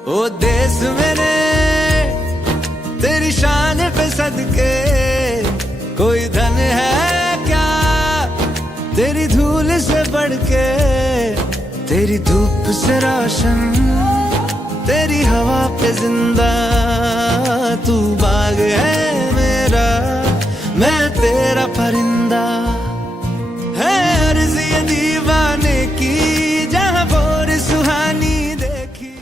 ओ देश मेरे तेरी शान पे सदके, कोई धन है क्या तेरी धूल से बढ़ के, तेरी धूप से रोशन तेरी हवा पे जिंदा, तू बाग है मेरा मैं तेरा परिंदा, है अर्ज़ ये दीवाने की जहाँ बोर सुहानी देखी।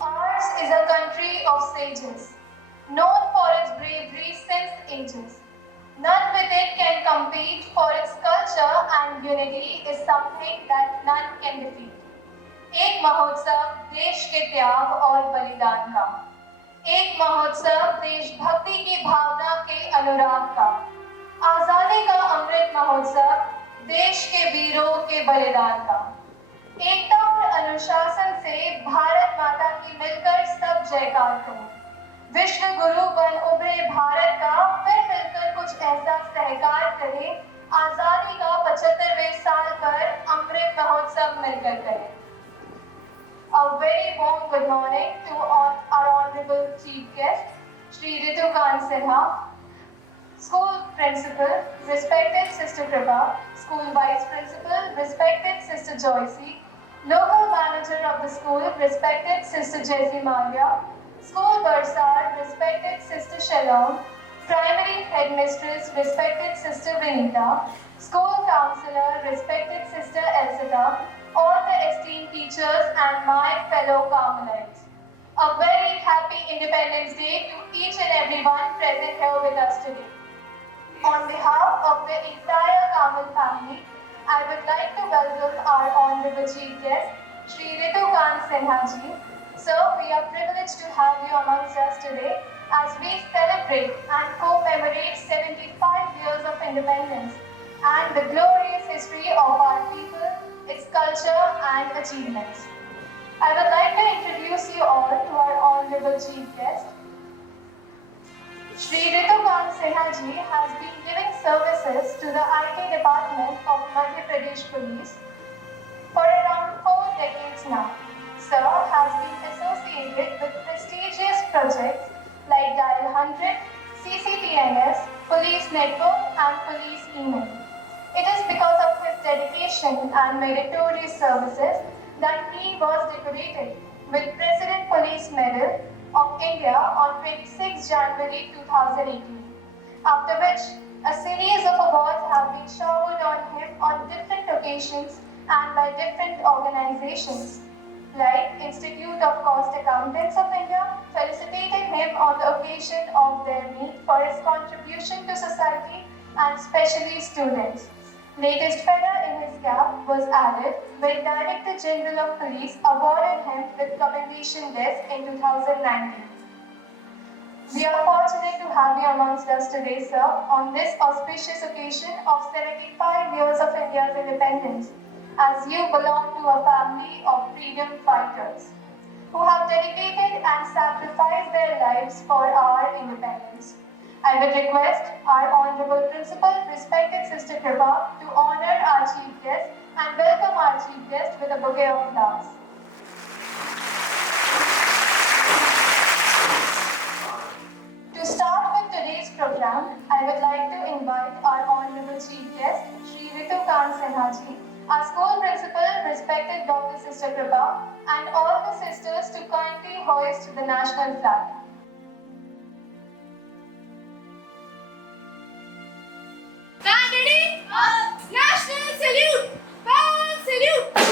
Ours is a country of sages, known for its bravery since ages. None with it can compete, for its culture and unity is something that none can defeat. एक महोत्सव देश के त्याग और बलिदान का, एक महोत्सव देशभक्ति की भावना के अनुराग का, आजादी का अमृत महोत्सव देश के वीरों के बलिदान का। एकता और अनुशासन से भारत माता की मिलकर सब जयकार करो। विश्व गुरु बन उभरे भारत का फिर मिलकर कुछ ऐसा सहकार करें, आजादी का 75वें साल कर अमृत महोत्सव मिलकर करें। A very warm good morning to our honorable chief guest, Shri Ritu Kant Sinha, school principal, respected Sister Kripa, school vice principal, respected Sister Joycey, local manager of the school, respected Sister Jessie Malia, school bursar, respected Sister Shalom, primary headmistress, respected Sister Vinita, school counselor, respected Sister Elsita, all the esteemed teachers and my fellow Carmelites. A very happy Independence Day to each and everyone present here with us today. On behalf of the entire Carmel family, I would like to welcome our honorable chief guest, Shri Ritu Kant Sinha ji. Sir, we are privileged to have you amongst us today as we celebrate and commemorate 75 years of independence and the glorious history of our people, its culture and achievements. I would like to introduce you all to our honorable chief guest. Shri Ritu Kant Sinha ji has been giving services to the IT department of Madhya Pradesh Police for around 4 decades now. Sir has been associated with prestigious projects like Dial 100, CCTNS, Police Network and Police Email. It is because of his dedication and meritorious services that he was decorated with President Police Medal of India on 26 January 2018, after which a series of awards have been showered on him on different occasions and by different organizations, like Institute of Cost Accountants of India felicitated him on the occasion of their meet for his contribution to society and especially students. Latest feather in his cap was added when Director General of Police awarded him with Commendation Disc in 2019. We are fortunate to have you amongst us today, sir, on this auspicious occasion of 75 years of India's independence, as you belong to a family of freedom fighters who have dedicated and sacrificed their lives for our independence. I would request our honorable principal, respected Sister Kripa, to honor our chief guest and welcome our chief guest with a bouquet of flowers. To start with today's program, I would like to invite our honorable chief guest, Shri Ritu Kant Sinha ji, our school principal, respected Dr. Sister Kripa, and all the sisters to kindly hoist the national flag. National salute! Power salute!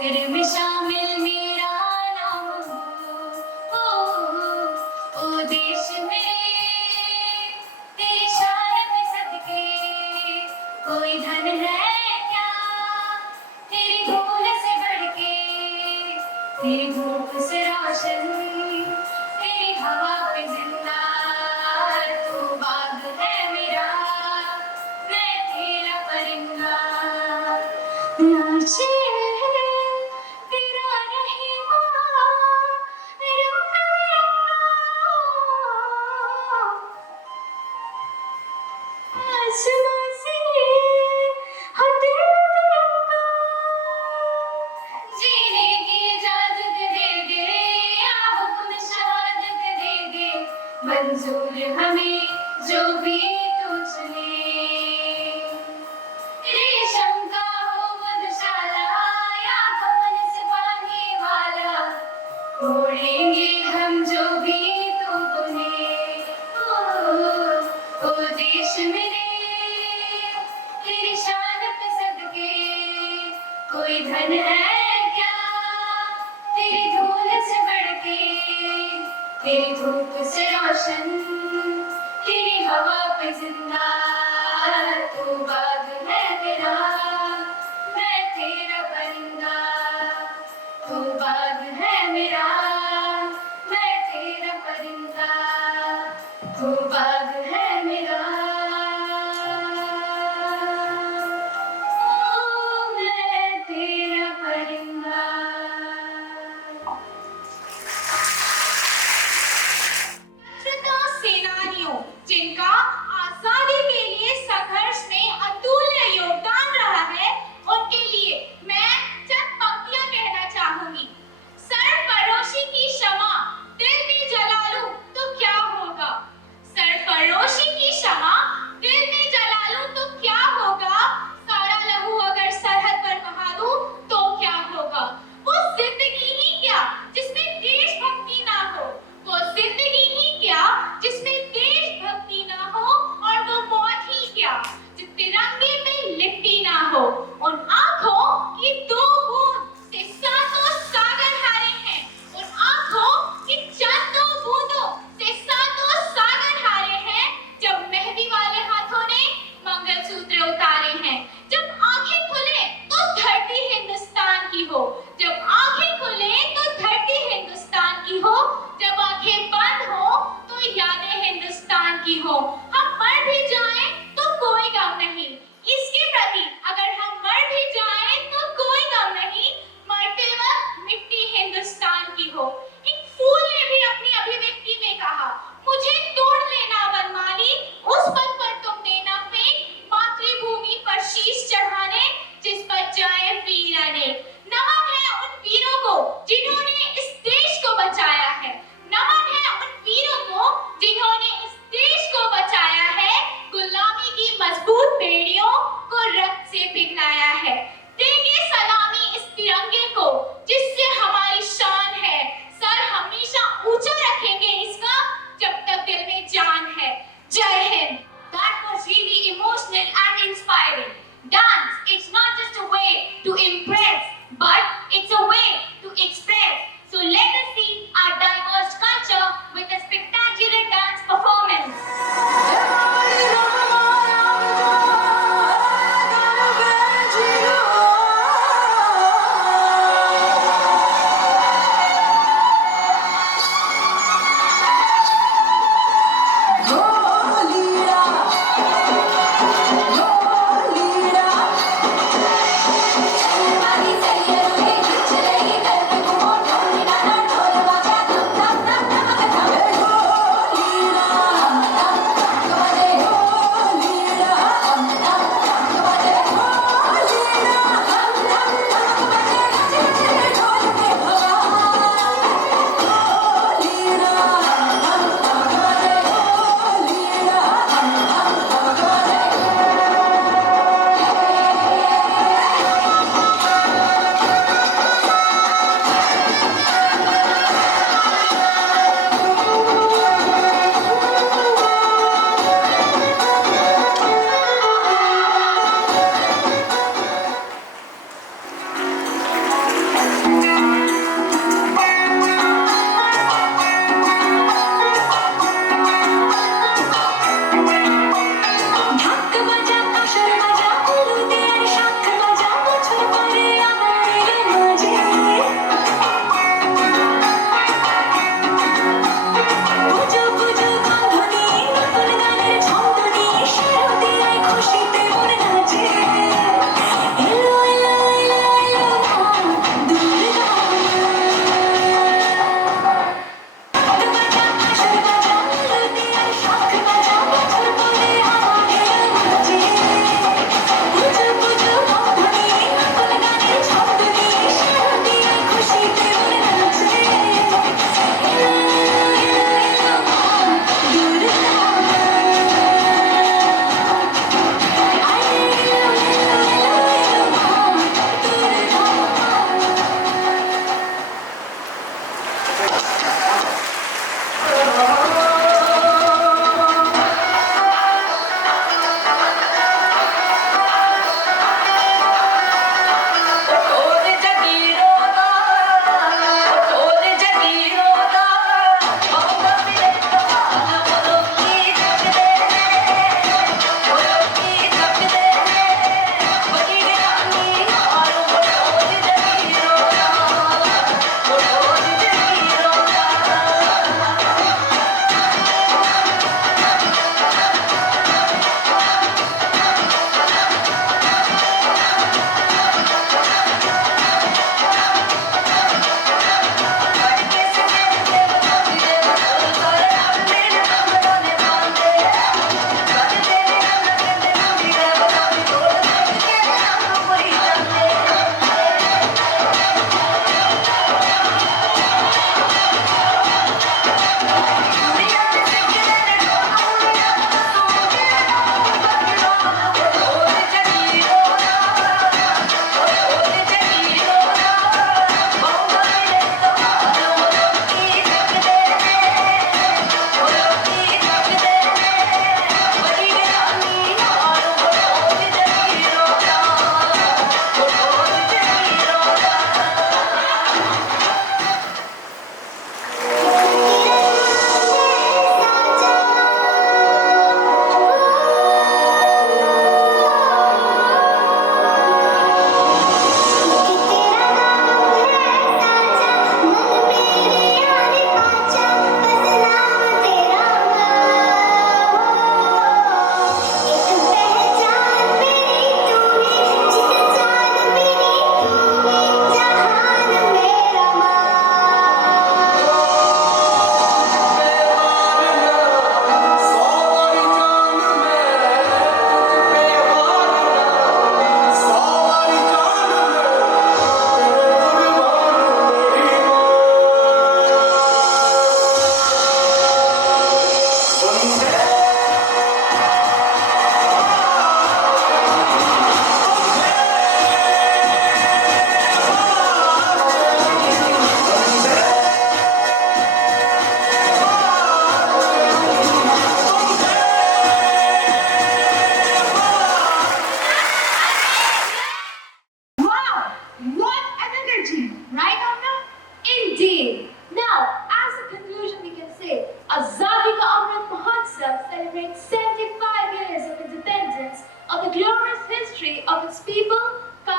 जिक्र में शामिल मेरा नाम हो, ओ देश मेरे तेरी शान पे सदके, कोई धन है क्या तेरी धूल से बढ़ के, तेरी धूप से रोशन, तेरी हवा पे जिंदा, तू बाग है मेरा, मैं तेरा परिंदा, नाचे तेरा रहीमा, रंग बिरंगा, आसमां से हो तेरा तिरंगा, जीने की इजाजत दे दे, या हुक्म शहादत दे दे, मंजूर हमें जो भी तू चुने, रेशम का हो मधुशाला, या कमल से पानी वाला, ओढ़ेंगे हम जो भी तू बुने, ओ देश मेरे तेरी शान पे सदके, कोई धन है क्या तेरी धूल से बढ़ के, तेरी धूप से रोशन, तेरी हवा पे जिंदा, तू बाग है मेरा, मैं तेरा परिंदा, तू बाग है मेरा, मैं तेरा परिंदा, तू बाग है मेरा, ओ मैं तेरा परिंदा। स्वतंत्रता सेनानियों जिनका आजादी के लिए संघर्ष में अतुल्य योगदान रहा है, उनके लिए मैं चंद पंक्तियां कहना चाहूंगी। सरफरोशी की क्षमा दिल में जला लूं तो क्या होगा, सरफरोशी की क्षमा दिल में जला लूं तो क्या होगा, सारा लहू अगर सरहद पर बहा दूं तो क्या होगा, वो जिंदगी ही क्या जिसमें देशभक्ति ना हो, वो जिंदगी ही क्या जिसमें देशभक्ति ना हो, और वो मौत ही क्या जो तिरंगे में लिपटी ना हो, उन आंखों की दो बूंद से सातों सागर हारे हैं, उन आंखों की चंद दो बूंदों से सातों सागर हारे हैं, जब मेहंदी वाले हाथों ने मंगलसूत्र उतारे हैं, जब आंखें खुले तो धरती हिंदुस्तान की हो, जब आंखें खुले तो धरती हिंदुस्तान की हो, जब आंखें बंद हो तो यादें हिंदुस्तान की हो, हम मर भी जाएं तो कोई गम नहीं, इसके प्रति अगर हम मर भी जाएं तो कोई गम नहीं, मरते वक्त मिट्टी हिंदुस्तान की हो। एक फूल ने भी अपनी अभिव्यक्ति में कहा, मुझे तोड़ लेना वनमाली, उस पद पर तुम देना फेंक, मातृभूमि पर शीश चढ़ाने जिस पर जाए वीराने, नमन है उन वीरों को जिन्होंने इस देश को बचाया है, नमन है उन वीरों को जिन्होंने इस देश को बचाया है, गुलामी की मजबूत बेड़ियों को रक्त से पिघलाया है, देंगे सलामी इस तिरंगे को जिससे हमारी शान है, सर हमेशा ऊंचा रखेंगे इसका जब तक दिल में जान है। जय Hind. That was really emotional and inspiring. Dance, it's not just a way to impress, but it's a way to express. So let us see our diverse culture with a spectacular dance performance. हो लीड़ा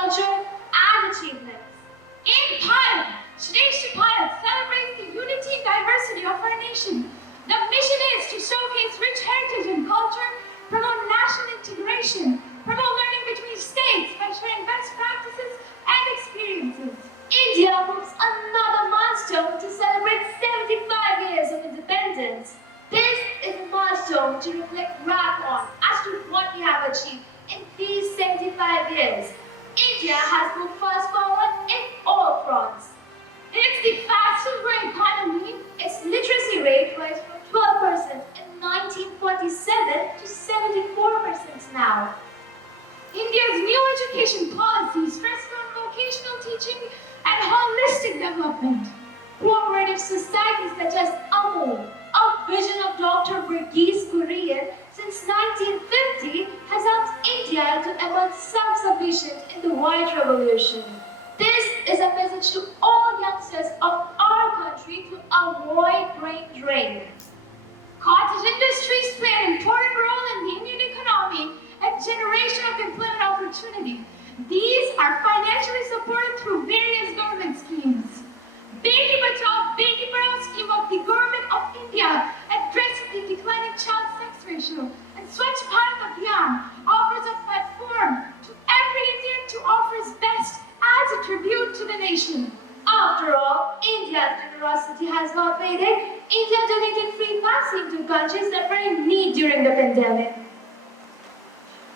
culture, and achievements. Ek Bharat, Shreshtha Bharat celebrates the unity and diversity of our nation. The mission is to showcase rich heritage and culture, promote national integration, promote learning between states by sharing best practices and experiences. India moves another milestone to celebrate 75 years of independence. This is a milestone to reflect back on as to what we have achieved in these 75 years. India has moved fast forward in all fronts. It's the fastest growing economy. Its literacy rate rose from 12% in 1947 to 74% now. India's new education policies stress on vocational teaching and holistic development. Cooperative societies such as AMUL, a vision of Dr. Verghese Kurian since 1950, has helped India to emerge self-sufficient in the white revolution. This is a message to all youngsters of our country to avoid brain drain. Cottage industries play an important role in the Indian economy and generation of employment opportunity. These are financially supported through various government schemes. Beti Bachao, Beti Padhao scheme of the Government of India addresses the declining child sex ratio, and Swachh Bharat Abhiyan offers a platform to every Indian to offer his best as a tribute to the nation. After all, India's generosity has not faded. India donated free vaccine to countries that were in need during the pandemic.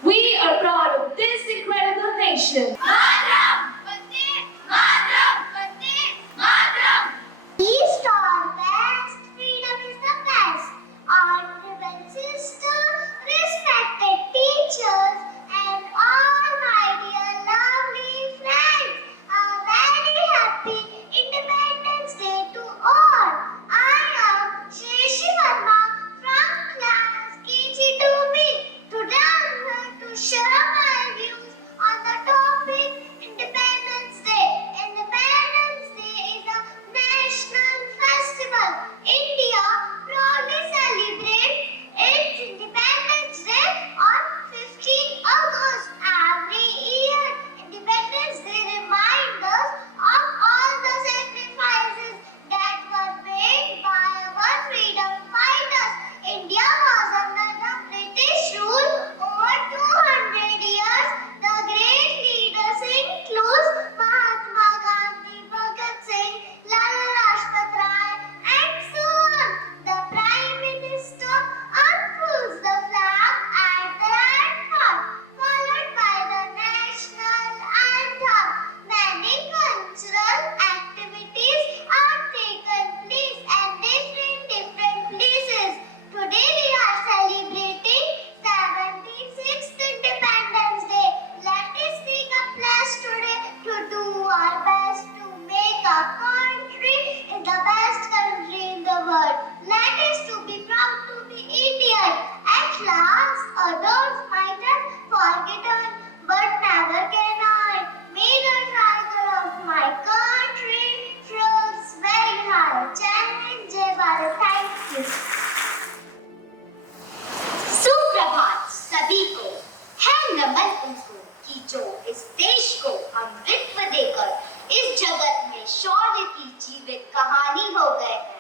We are proud of this incredible nation. Madram! Vande Madram! Vande Madram! East or West, freedom is the best. Honorable sister, respected teachers, and all my dear lovely friends, a very happy Independence Day to all. I am Sheshi Verma from class KG2B. Today I am here to share my views on the topic Independence Day. Independence Day is a national festival. India proudly celebrates its Independence Day on 15 August every year. Independence Day reminds us of all the sacrifices that were made by our freedom fighters. India was under the British rule over 200 years. The great leaders include Mahatma Gandhi, Bhagat Singh, Lala Lajpat Rai, and so on. The Prime Minister unfurls the flag at the anthem, followed by the national anthem. Many cultural activities are taken place at different places. Today we are celebrating 76th Independence Day. Let us take a pledge today to do our best to make our country the best country in the world. Let us to be proud to be Indian. At last, others might have forgotten, but never can I. May the tiger of my country floats very high. Jai Hind, Jai Bharat. Thank you. सुप्रभात सभी को है नमन उनको कि जो इस देश को अमृत देकर इस जगत में शौर्य की जीवित कहानी हो गए हैं।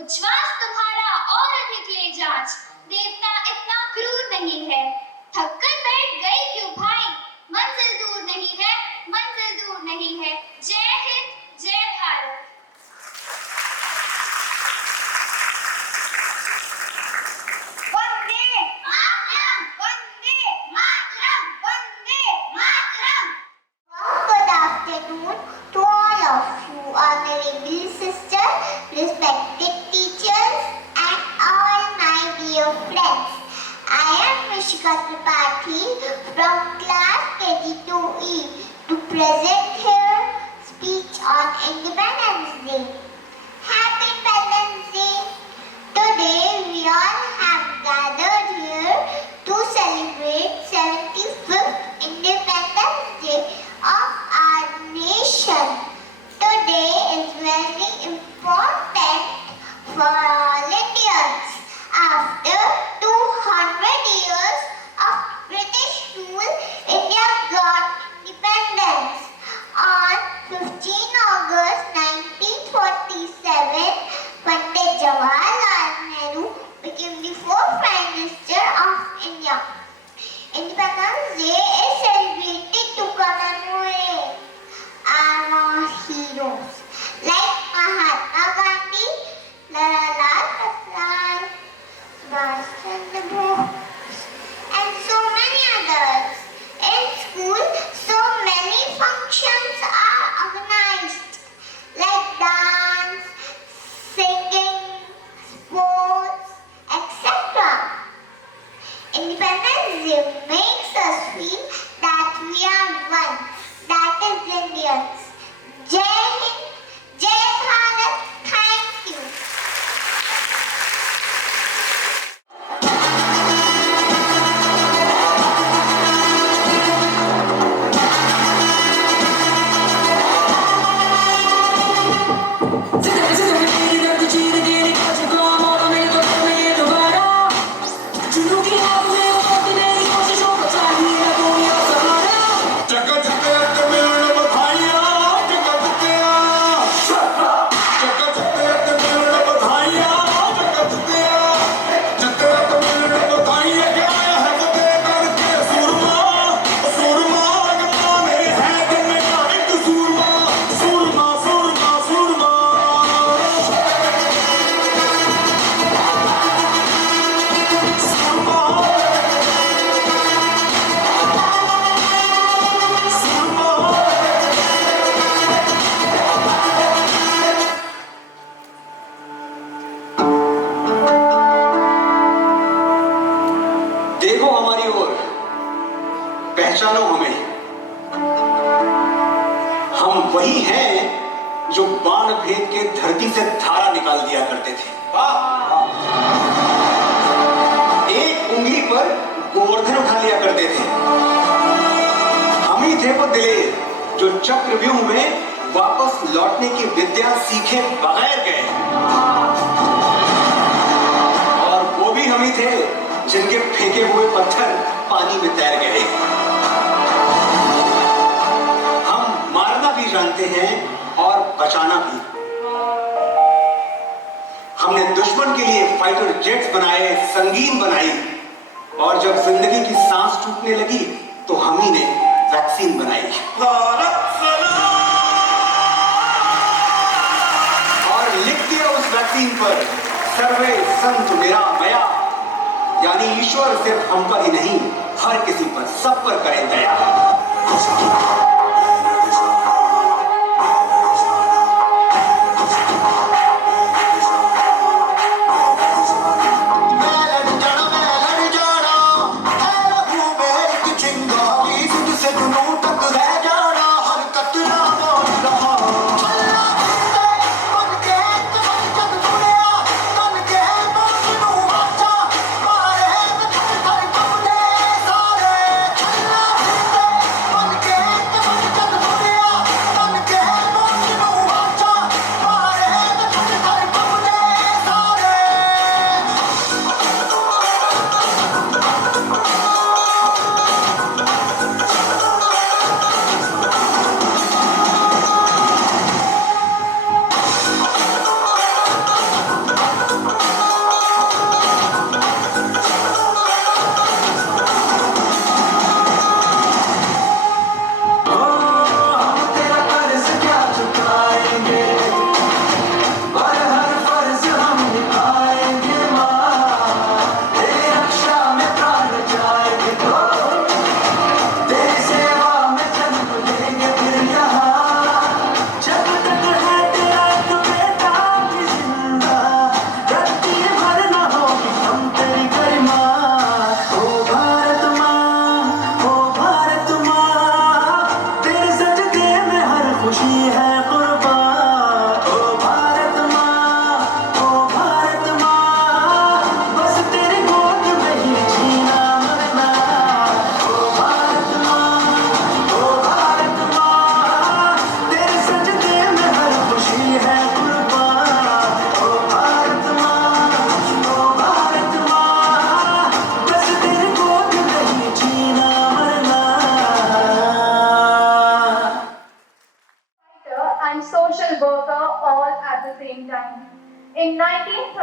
उच्छ्वास तुम्हारा और अधिक ले जांच, देवता इतना क्रूर नहीं है। थककर बैठ गई क्यों भाई, मंजिल दूर नहीं है, मंजिल दूर नहीं है। जय हिंद, जय Bharat. Vande Mataram, Vande Mataram, Vande Mataram. Good afternoon to all of you, honorable sisters, respected teachers, and all my dear friends. I am Rishika Tripathi from class KG2E to present here speech on Independence Day. Happy Independence Day! Today we all have gathered here to celebrate 75th Independence Day of our nation. Today is very important for all Indians. After 200 years of British rule, India got independence. On 15 August 1947, Pandit Jawaharlal Nehru became the fourth Prime Minister of India. Independence Day is celebrated to commemorate our heroes like Mahatma Gandhi, Lala Lajpat Rai, Subhash Chandra Bose, and so many others. In school, so many functions are organized like dance, singing, sports, etc. Independence Day makes us feel that we are one, that is Indians. Jai Hind, Jai Bharat, thank you. देखो हमारी ओर, पहचानो हमें। हम वही हैं जो बाण भेद के धरती से धारा निकाल दिया करते थे। एक उंगली पर गोवर्धन उठा लिया करते थे। हम ही थे वो दिलेर जो चक्रव्यूह में वापस लौटने की विद्या सीखे बगैर गए। और वो भी हम ही थे जिनके फेंके हुए पत्थर पानी में तैर गए। हम मारना भी जानते हैं और बचाना भी। हमने दुश्मन के लिए फाइटर जेट्स बनाए, संगीन बनाई, और जब जिंदगी की सांस टूटने लगी तो हम ही ने वैक्सीन बनाई। और लिख दिया उस वैक्सीन पर सर्वे संतु निरामया, यानी ईश्वर सिर्फ हम पर ही नहीं, हर किसी पर, सब पर करे दया। Get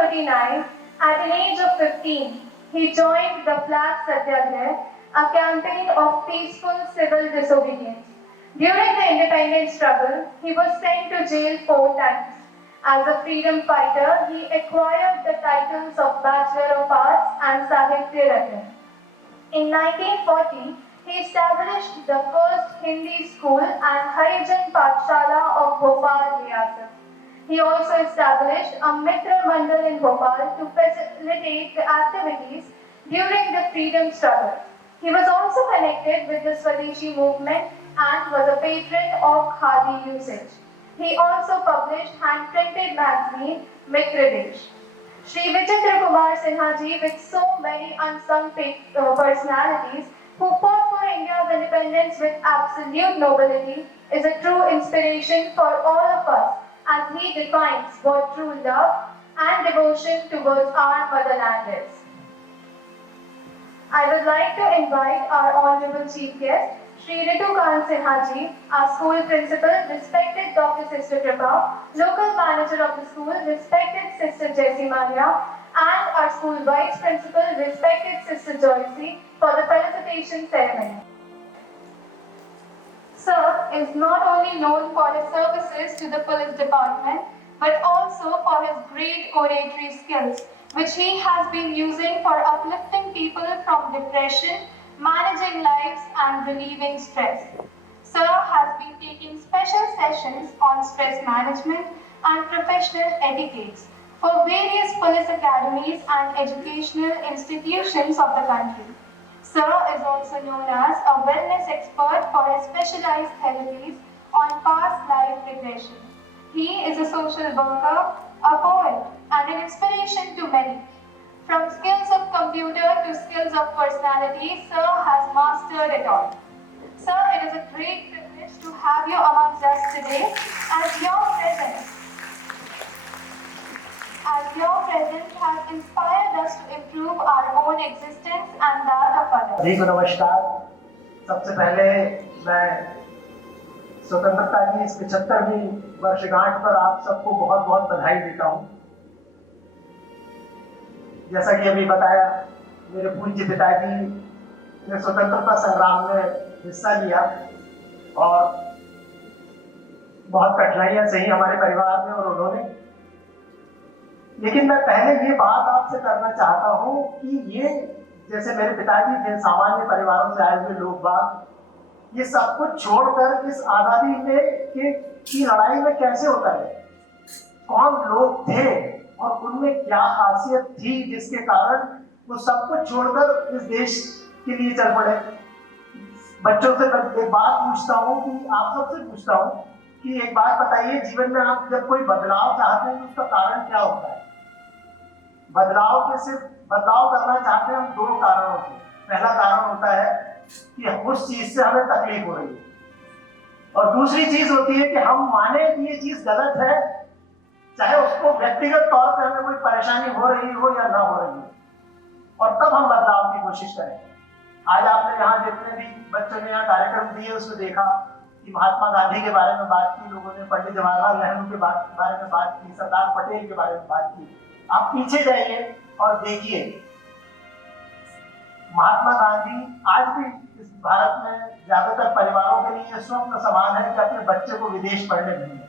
1949, at an age of 15, he joined the Flag Satyagraha, a campaign of peaceful civil disobedience. During the independence struggle, he was sent to jail 4 times. As a freedom fighter, he acquired the titles of Bachelor of Arts and Sahitya Ratna. In 1940, he established the first Hindi school and Harijan Pathshala of Bhopal, Riyasat. He also established a Mitra Mandal in Bhopal to facilitate the activities during the freedom struggle. He was also connected with the Swadeshi movement and was a patron of Khadi usage. He also published hand-printed magazine Mitra Desh. Shri Vichitra Kumar Sinha ji, with so many unsung personalities who fought for India's independence with absolute nobility, is a true inspiration for all of us as he defines what true love and devotion towards our motherland is. I would like to invite our Honorable Chief Guest, Shri Ritu Kant Sinha ji, our school principal, respected Dr. Sister Kripa, local manager of the school, respected Sister Jessie Maria, and our school vice principal, respected Sister Joycey, for the felicitation ceremony. Sir is not only known for his services to the police department, but also for his great oratory skills, which he has been using for uplifting people from depression, managing lives, and relieving stress. Sir has been taking special sessions on stress management and professional etiquettes for various police academies and educational institutions of the country. Sir is also known as a wellness expert for his specialized therapies on past life regression. He is a social worker, a poet, and an inspiration to many. From skills of computer to skills of personality, Sir has mastered it all. Sir, it is a great privilege to have you amongst us today as your presence has inspired us to improve our own existence and that of others. सभी को नमस्कार। सबसे पहले मैं स्वतंत्रता की इस 75वीं वर्षगांठ पर आप सबको बहुत बहुत बधाई देता हूँ। जैसा कि अभी बताया, मेरे पूज्य पिताजी ने स्वतंत्रता संग्राम में हिस्सा लिया और बहुत कठिनाइयां सही हमारे परिवार में और उन्होंने, लेकिन मैं पहले ये बात आपसे करना चाहता हूँ कि ये जैसे मेरे पिताजी थे, सामान्य परिवारों से आए हुए लोग बाग, ये सब कुछ छोड़कर इस आजादी की लड़ाई में कैसे होता है, कौन लोग थे और उनमें क्या खासियत थी जिसके कारण वो सब कुछ छोड़कर इस देश के लिए चल पड़े। बच्चों से एक बात पूछता हूँ कि आप सबसे पूछता हूँ कि एक बात बताइए, जीवन में आप जब कोई बदलाव चाहते हैं तो उसका कारण क्या होता है? बदलाव करना चाहते हैं हम 2 कारणों से। पहला कारण होता है कि उस चीज से हमें तकलीफ हो रही है, और दूसरी चीज होती है कि हम माने कि ये चीज गलत है, चाहे उसको व्यक्तिगत तौर पर हमें कोई परेशानी हो रही हो या ना हो रही हो, और तब हम बदलाव की कोशिश करें। आज आपने यहाँ जितने भी बच्चों ने यहाँ कार्यक्रम दिए उसमें देखा कि महात्मा गांधी के बारे में बात की लोगों ने, पंडित जवाहरलाल नेहरू के बारे में बात की, सरदार पटेल के बारे में बात की। आप पीछे जाइए और देखिए, महात्मा गांधी आज भी इस भारत में ज्यादातर परिवारों के लिए स्वप्न समान है कि अपने बच्चे को विदेश पढ़ने भेजें।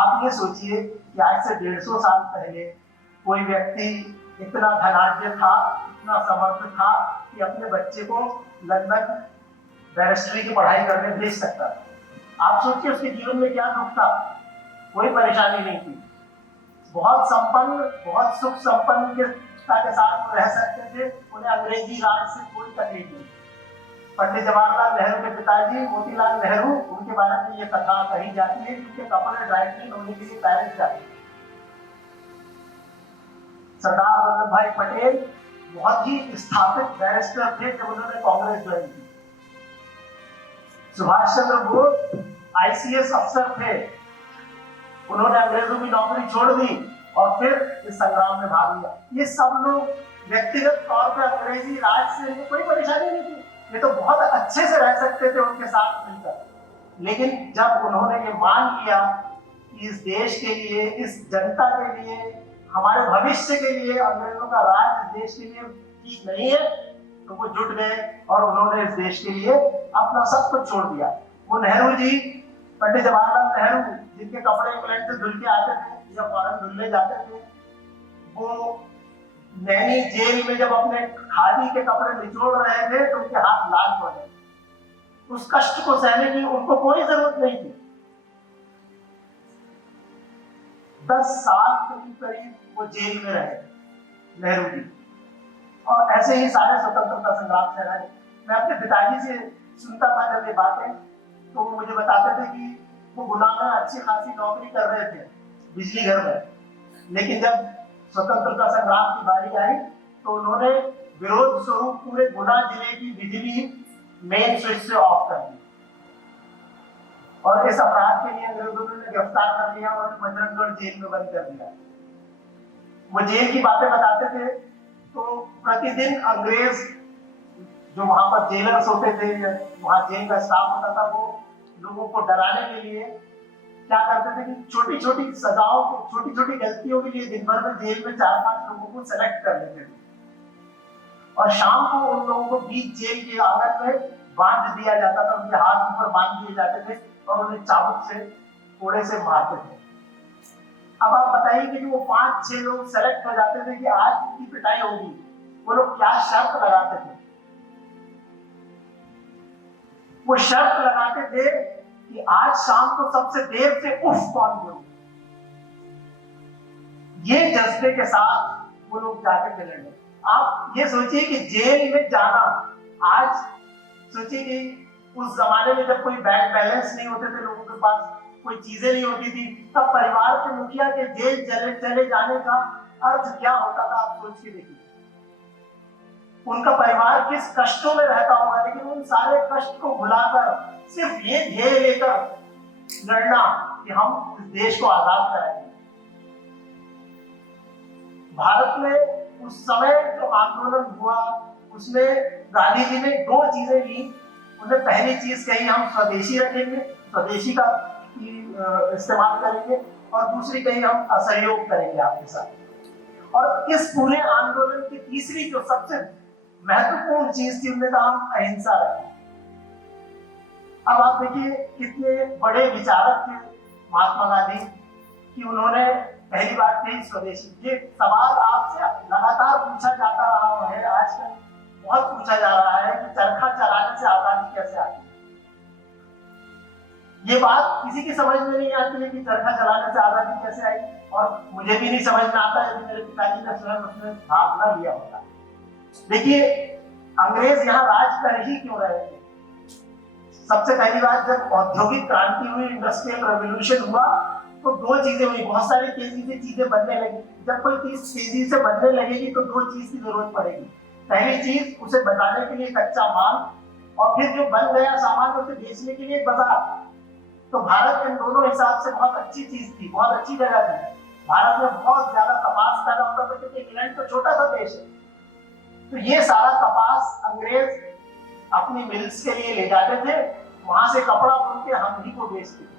आप ये सोचिए कि आज से 150 साल पहले कोई व्यक्ति इतना धनाढ्य था, इतना समर्थ था कि अपने बच्चे को लंदन बैरिस्ट्री की पढ़ाई करने भेज सकता था। आप सोचिए उसके जीवन में क्या दुख था, कोई परेशानी नहीं थी, बहुत संपन्न, बहुत सुख संपन्न के साथ वो रह सकते थे, उन्हें अंग्रेजी राज से कोई तकलीफ नहीं। पंडित जवाहरलाल नेहरू के पिताजी मोतीलाल नेहरू, उनके बारे में ये कथा कही जाती है कि उनके कपड़े ड्राई क्लीन होने के लिए पेरिस जाते। सरदार वल्लभ भाई पटेल बहुत ही स्थापित बैरिस्टर थे जब उन्होंने कांग्रेस ज्वाइन की। सुभाष चंद्र बोस आईसीएस अफसर थे, उन्होंने अंग्रेजों की नौकरी छोड़ दी और फिर इस संग्राम में भाग लिया। ये सब लोग व्यक्तिगत तौर पर अंग्रेजी राज से कोई परेशानी नहीं थी, ये तो बहुत अच्छे से रह सकते थे उनके साथ मिलकर। लेकिन जब उन्होंने ये मान लिया कि इस देश के लिए, इस जनता के लिए हमारे भविष्य के लिए अंग्रेजों का राज इस देश के लिए ठीक नहीं है, तो वो जुट गए और उन्होंने इस देश के लिए अपना सब कुछ छोड़ दिया। वो नेहरू जी, पंडित जवाहरलाल नेहरू, जिनके कपड़े इंग्लैंड से धुल के आते थे या फॉरेन धुलने जाते थे, वो नैनी जेल में जब अपने खादी के कपड़े निचोड़ रहे थे तो उनके हाथ लाल हो गए। उस कष्ट को सहने की उनको कोई जरूरत नहीं थी। 10 साल के करीब वो जेल में रहे नेहरू जी, और ऐसे ही सारे स्वतंत्रता संग्राम सेनानी। मैं अपने पिताजी से सुनता था जब ये बातें, तो वो मुझे बताते थे कि वो गुना में अच्छी खासी नौकरी कर रहे थे बिजली घर में, लेकिन जब स्वतंत्रता संग्राम की बारी आई तो उन्होंने विरोध स्वरूप पूरे गुना जिले की बिजली मेन स्विच से ऑफ कर दी, और इस अपराध के लिए अंग्रेजों ने गिरफ्तार कर लिया और बजरंगगढ़ जेल में बंद कर दिया। वो जेल की बातें बताते थे तो प्रतिदिन अंग्रेज जो वहां पर जेलर्स होते थे, वहां जेल का स्टाफ होता था, वो लोगों को डराने के लिए क्या करते थे कि छोटी छोटी सजाओं को, छोटी छोटी गलतियों के लिए दिन भर में जेल में 4-5 लोगों को सेलेक्ट कर लेते थे, और शाम को उन लोगों को बीच जेल के आंगन में बांध दिया जाता था, उनके हाथ ऊपर बांध दिए जाते थे और उन्हें चाबुक से, कोड़े से मारते थे। अब आप बताइए कि वो 5-6 लोग सेलेक्ट हो जाते थे कि आज की पिटाई होगी, वो लोग क्या शर्त लगाते थे? वो शर्त लगाते थे कि आज शाम को सबसे देर से उफ कौन बोले। ये जज्बे के साथ वो लोग जाके मिलेंगे। आप ये सोचिए कि जेल में जाना, आज सोचिए कि उस जमाने में जब कोई बैंक बैलेंस नहीं होते थे लोगों के पास, कोई चीजें नहीं होती थी, तब परिवार के मुखिया के जेल चले जाने का अर्थ क्या होता था, आप सोच के देखिए। उनका परिवार किस कष्टों में रहता होगा, लेकिन उन सारे कष्ट को भुलाकर सिर्फ ये ध्येय लेकर लड़ना कि हम इस देश को आजाद कराएंगे। भारत में उस समय जो आंदोलन हुआ उसमें गांधी जी ने 2 चीजें ली। उन्हें पहली चीज कही, हम स्वदेशी रखेंगे, स्वदेशी का इस्तेमाल करेंगे, और दूसरी कही, हम असहयोग करेंगे आपके साथ। और इस पूरे आंदोलन की तीसरी जो सबसे महत्वपूर्ण चीज थी, उन्हें कहा हम अहिंसा रखें। अब आप देखिए कितने बड़े विचारक थे महात्मा गांधी कि उन्होंने पहली बात थी स्वदेशी। ये सवाल आपसे लगातार पूछा जाता रहा है, आजकल बहुत पूछा जा रहा है कि चरखा चलाने से आजादी कैसे आती है। ये बात किसी की समझ में नहीं आती है कि चरखा चलाने से आजादी कैसे आई, और मुझे भी नहीं समझ में आता है कि मेरे पिताजी ने स्वयं उसमें भाग न लिया होता। देखिए अंग्रेज यहाँ राज कर ही क्यों रहे थे? सबसे पहली बात, जब औद्योगिक क्रांति हुई, इंडस्ट्रियल रेवोल्यूशन हुआ, तो 2 चीजें हुई, बहुत सारी तेजी से चीजें बनने लगी। जब कोई चीज तेजी से बनने लगेगी तो 2 चीज की जरूरत पड़ेगी। पहली चीज, उसे बनाने के लिए कच्चा माल, और फिर जो बन गया सामान उसे बेचने के लिए बाजार। तो भारत इन दोनों हिसाब से बहुत अच्छी चीज थी, बहुत अच्छी जगह थी। भारत में बहुत ज्यादा कपास पैदा होता था क्योंकि इंग्लैंड तो छोटा सा देश है। तो ये सारा कपास अंग्रेज अपनी मिल्स के लिए ले जाते थे, वहां से कपड़ा बुन के हम ही को बेचते थे।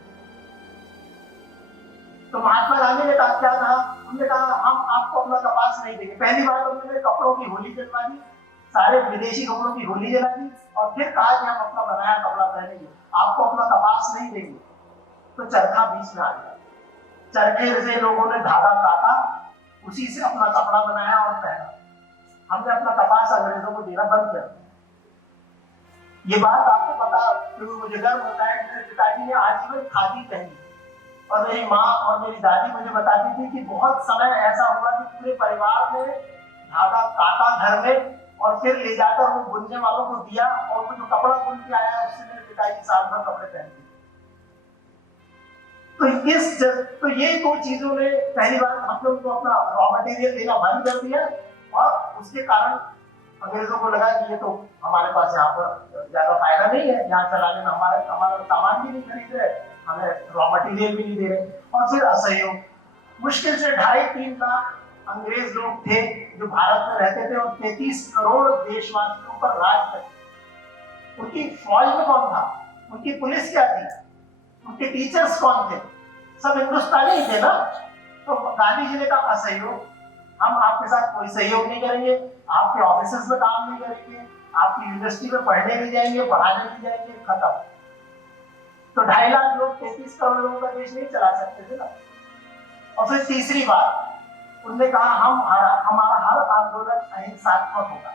तो महात्मा गांधी ने कहा, क्या कहा? उन्होंने कहा हम आपको अपना कपास नहीं देंगे। पहली बार उन्होंने कपड़ों की होली जलवा दी, सारे विदेशी कपड़ों की होली जला दी, और फिर कहा कि हम अपना बनाया कपड़ा पहनेंगे, आपको अपना कपास नहीं देंगे। तो चरखा बीच में आ गया। चरखे से लोगों ने धागा काटा, उसी से अपना कपड़ा बनाया और पहना। हमने अपना कपास अंग्रेजों को देना बंद कर दिया। ये बात आपको पता, क्योंकि मुझे गर्व होता है कि मेरे पिताजी ने आजीवन खादी पहनी, और मेरी माँ और मेरी दादी मुझे बताती थी कि बहुत समय ऐसा हुआ कि पूरे परिवार ने धागा काटा घर में, और फिर ले जाकर वो बुनने वालों को दिया, और वो जो कपड़ा बुन के आया उससे मेरे पिताजी साल भर कपड़े पहनते। तो ये 2 चीजों ने, पहली बार हमने उनको अपना रॉ मटेरियल देना बंद कर दिया, और उसके कारण अंग्रेजों को लगा कि ये तो हमारे पास यहाँ पर ज्यादा फायदा नहीं है, यहाँ चलाने में हमारा सामान भी नहीं खरीद रहे, हमें रॉ मटेरियल भी नहीं दे रहे। और फिर असहयोग। मुश्किल से 2.5-3 लाख अंग्रेज लोग थे जो भारत में रहते थे, और 33 करोड़ देशवासियों पर राज करते। उनकी फौज में कौन था? उनकी पुलिस क्या थी? उनके टीचर्स कौन थे? सब हिंदुस्तानी थे ना। तो गांधी जी ने कहा असहयोग, हम आपके साथ कोई सहयोग नहीं करेंगे, आपके ऑफिसेस में काम नहीं करेंगे, आपकी यूनिवर्सिटी में पढ़ने नहीं जाएंगे, पढ़ाने नहीं जाएंगे, खत्म। तो 2.5 लाख लोग 33 करोड़ लोगों का देश नहीं चला सकते थे ना। और फिर तीसरी बात उन्होंने कहा हमारा हर आंदोलन अहिंसात्मक होगा,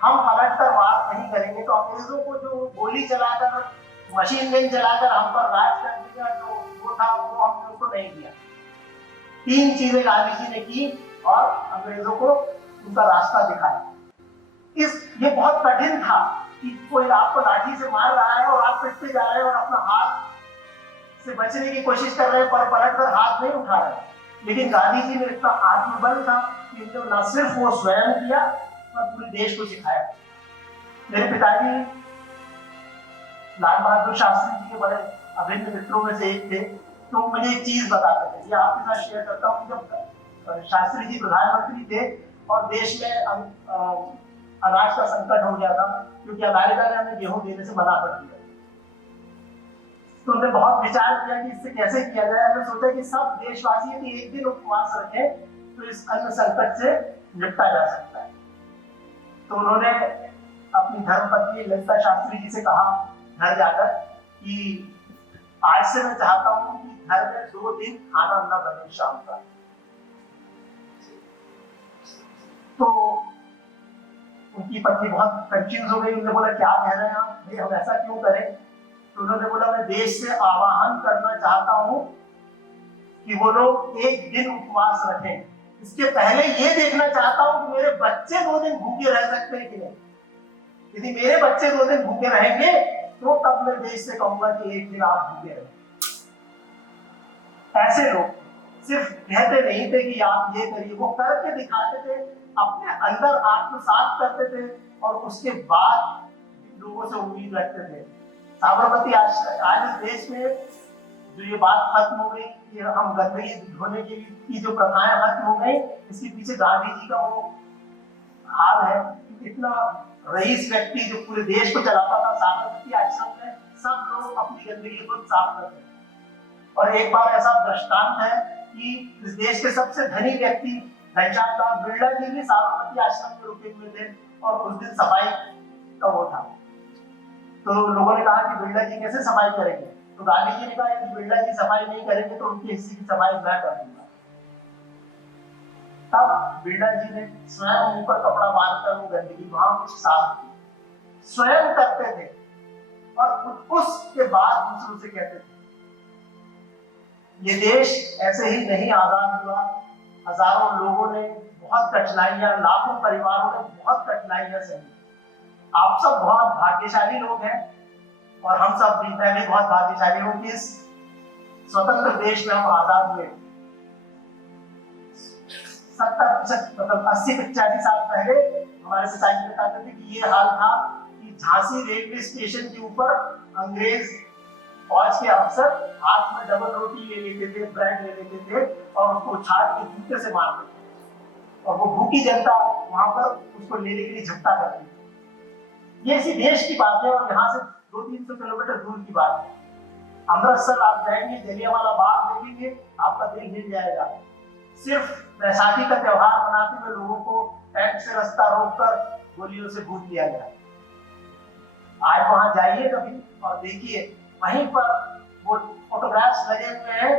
हम पलट कर वार नहीं करेंगे। तो अंग्रेजों को जो गोली चलाकर, मशीन गन चलाकर हम पर राज कर दिया, जो वो था वो हम लोग को नहीं दिया। 3 चीजें गांधी जी ने की और अंग्रेजों को उनका रास्ता दिखाया। ये बहुत कठिन था कि कोई आपको लाठी से मार रहा है और आप पिटते जा रहे हैं और अपना हाथ से बचने की कोशिश कर रहे हैं, पर पलट कर हाथ नहीं उठा रहे। लेकिन गांधी जी में इतना आत्मबल था कि उन्होंने न सिर्फ वो स्वयं किया पर पूरे देश को सिखाया। मेरे पिताजी लाल बहादुर शास्त्री जी के बड़े अभिन्न मित्रों में से एक थे। तो मुझे एक चीज बताते थे, ये आपके साथ शेयर करता हूँ। जब शास्त्री जी प्रधानमंत्री थे और देश में अनाज का संकट हो गया था, क्योंकि अमेरिका ने हमें गेहूं देने से मना कर दिया, तो उन्होंने बहुत विचार किया कि इससे कैसे किया जाए। हमने सोचा कि सब देशवासी यदि एक दिन उपवास रखें तो इस अन्न संकट से निपटा जा सकता है। तो उन्होंने अपनी धर्मपत्नी ललिता शास्त्री जी से कहा घर जाकर कि आज से मैं चाहता हूं कि घर में 2 दिन खाना न बने शाम का। तो उनकी पत्नी बहुत कंफ्यूज हो गई। उन्होंने बोला क्या कह रहे हैं आप, भाई हम ऐसा क्यों करें? तो उन्होंने बोला मैं देश से आह्वान करना चाहता हूं कि वो लोग 1 दिन उपवास रखें। इसके पहले ये देखना चाहता हूं कि मेरे बच्चे 2 दिन भूखे रह सकते हैं कि नहीं। यदि मेरे बच्चे 2 दिन भूखे रहेंगे तो तब मैं देश से कहूंगा कि 1 दिन आप भूखे रहें। ऐसे लोग सिर्फ कहते नहीं थे कि आप ये करिए, वो करके दिखाते थे, अपने अंदर आत्मसात करते थे और उसके बाद लोगों से उम्मीद रखते थे। साबरमती आज इस देश में जो ये बात खत्म हो गई कि हम गंदगी धोने की जो प्रथाएं खत्म हो गई, इसके पीछे गांधी जी का वो हाल है। इतना रईस व्यक्ति जो पूरे देश को चलाता था, साबरमती आश्रम में सब लोग अपनी गंदगी खुद साफ करते थे। और एक बार ऐसा दृष्टांत है कि इस देश के सबसे धनी व्यक्ति घनश्याम दास बिरला जी भी साबरमती आश्रम में रुके हुए थे और उस दिन सफाई का वो था। तो लोगों ने कहा कि बिरला जी कैसे सफाई करेंगे? तो गांधी जी ने कहा कि बिरला जी सफाई नहीं करेंगे तो उनके हिस्से की सफाई मैं कर दूंगा। तब बिरला जी ने स्वयं ऊपर कपड़ा मारकर वो गंदगी वहां साफ की, स्वयं करते थे और उसके बाद दूसरों से कहते थे। ये देश ऐसे ही नहीं आजाद हुआ। हजारों लोगों ने बहुत कठिनाइयां, लाखों परिवारों ने बहुत कठिनाइयां सही। आप सब बहुत भाग्यशाली लोग हैं और हम सब भी, मैं भी बहुत भाग्यशाली हूं कि इस स्वतंत्र देश में हम आजाद हुए। 70 मतलब 80-85 साल पहले हमारे पिताजी बताते थे कि ये हाल था कि झांसी रेलवे स्टेशन के ऊपर अंग्रेज फौज के अफसर हाथ में डबल रोटी ले लेते थे, ब्रेड ले लेते थे और उसको उछाल के जूते से मारते थे और वो भूखी जनता वहां पर उसको लेने के लिए झपटा करती थी। ये इसी देश की बात है और यहाँ से 200-300 किलोमीटर दूर की बात है। अमृतसर आप जाएंगे, जलियांवाला बाग देखेंगे, आपका दिल हिल जाएगा। सिर्फ बैसाखी का त्योहार मनाते हुए लोगों को टैंक से रास्ता रोककर गोलियों से भून दिया गया। आज वहां जाइए कभी और देखिए, वहीं पर वो फोटोग्राफ्स लगे हुए हैं।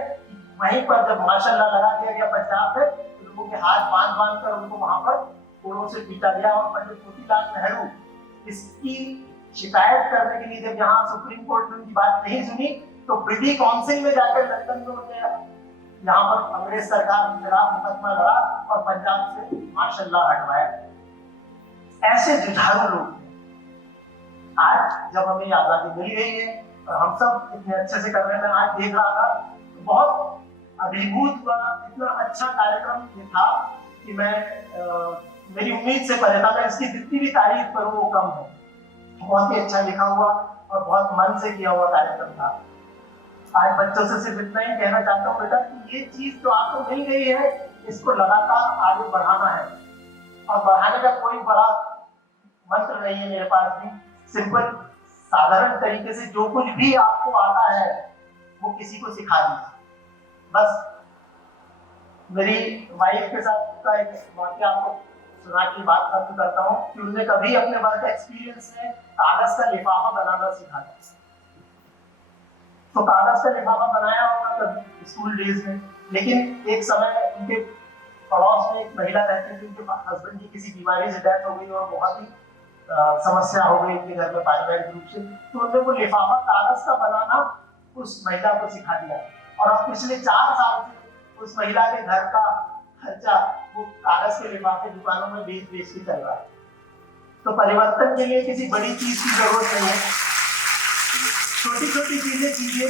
वहीं पर जब माशाल्लाह लगा दिया गया पंजाब में, तो लोगों के हाथ बांध कर उनको वहां पर गोलों से पीटा गया। और पंडित मोतीलाल नेहरू इसकी शिकायत करने के लिए जब यहाँ सुप्रीम कोर्ट ने उनकी बात नहीं सुनी, तो प्रिवी काउंसिल में जाकर लंदन में उन्होंने यहाँ पर अंग्रेज सरकार के खिलाफ मुकदमा लड़ा और पंजाब से माशाल्लाह हटवाया। ऐसे जुझारू लोग आज जब हमें आजादी मिल गई है और हम सब इतने अच्छे से कर रहे हैं, आज देख रहा था तो बहुत अभिभूत हुआ। इतना अच्छा कार्यक्रम ये था कि मैं मेरी उम्मीद से परे था। मैं इसकी जितनी भी तारीफ करूं वो कम है। बहुत ही अच्छा लिखा हुआ और बहुत मन से किया हुआ कार्यक्रम था। आज बच्चों से सिर्फ इतना ही कहना चाहता हूँ बेटा कि ये चीज तो आपको मिल गई है, इसको लगातार आगे बढ़ाना है और बढ़ाने का कोई बड़ा मंत्र नहीं है मेरे पास भी। सिंपल साधारण तरीके से जो कुछ भी आपको आता है वो किसी को सिखा दीजिए। बस मेरी वाइफ के साथ का एक वाकया आपको सुना की बात खत्म करता हूँ कि उन्होंने कभी अपने वर्क एक्सपीरियंस में कागज का लिफाफा बनाना सीखा था। तो कागज का लिफाफा बनाया होगा कभी स्कूल डेज में, लेकिन एक समय उनके पड़ोस में एक महिला रहती थी, उनके हस्बैंड की किसी बीमारी से डेथ हो गई और बहुत ही समस्या हो गई उनके घर में पारिवारिक रूप से। तो उन्होंने वो लिफाफा कागज का बनाना उस महिला को सिखा दिया और अब पिछले 4 साल से उस महिला के घर का खर्चा वो कागज के लिफाफे दुकानों में बेच के चल रहा है। तो परिवर्तन के लिए किसी बड़ी चीज की जरूरत नहीं है, छोटी छोटी चीजें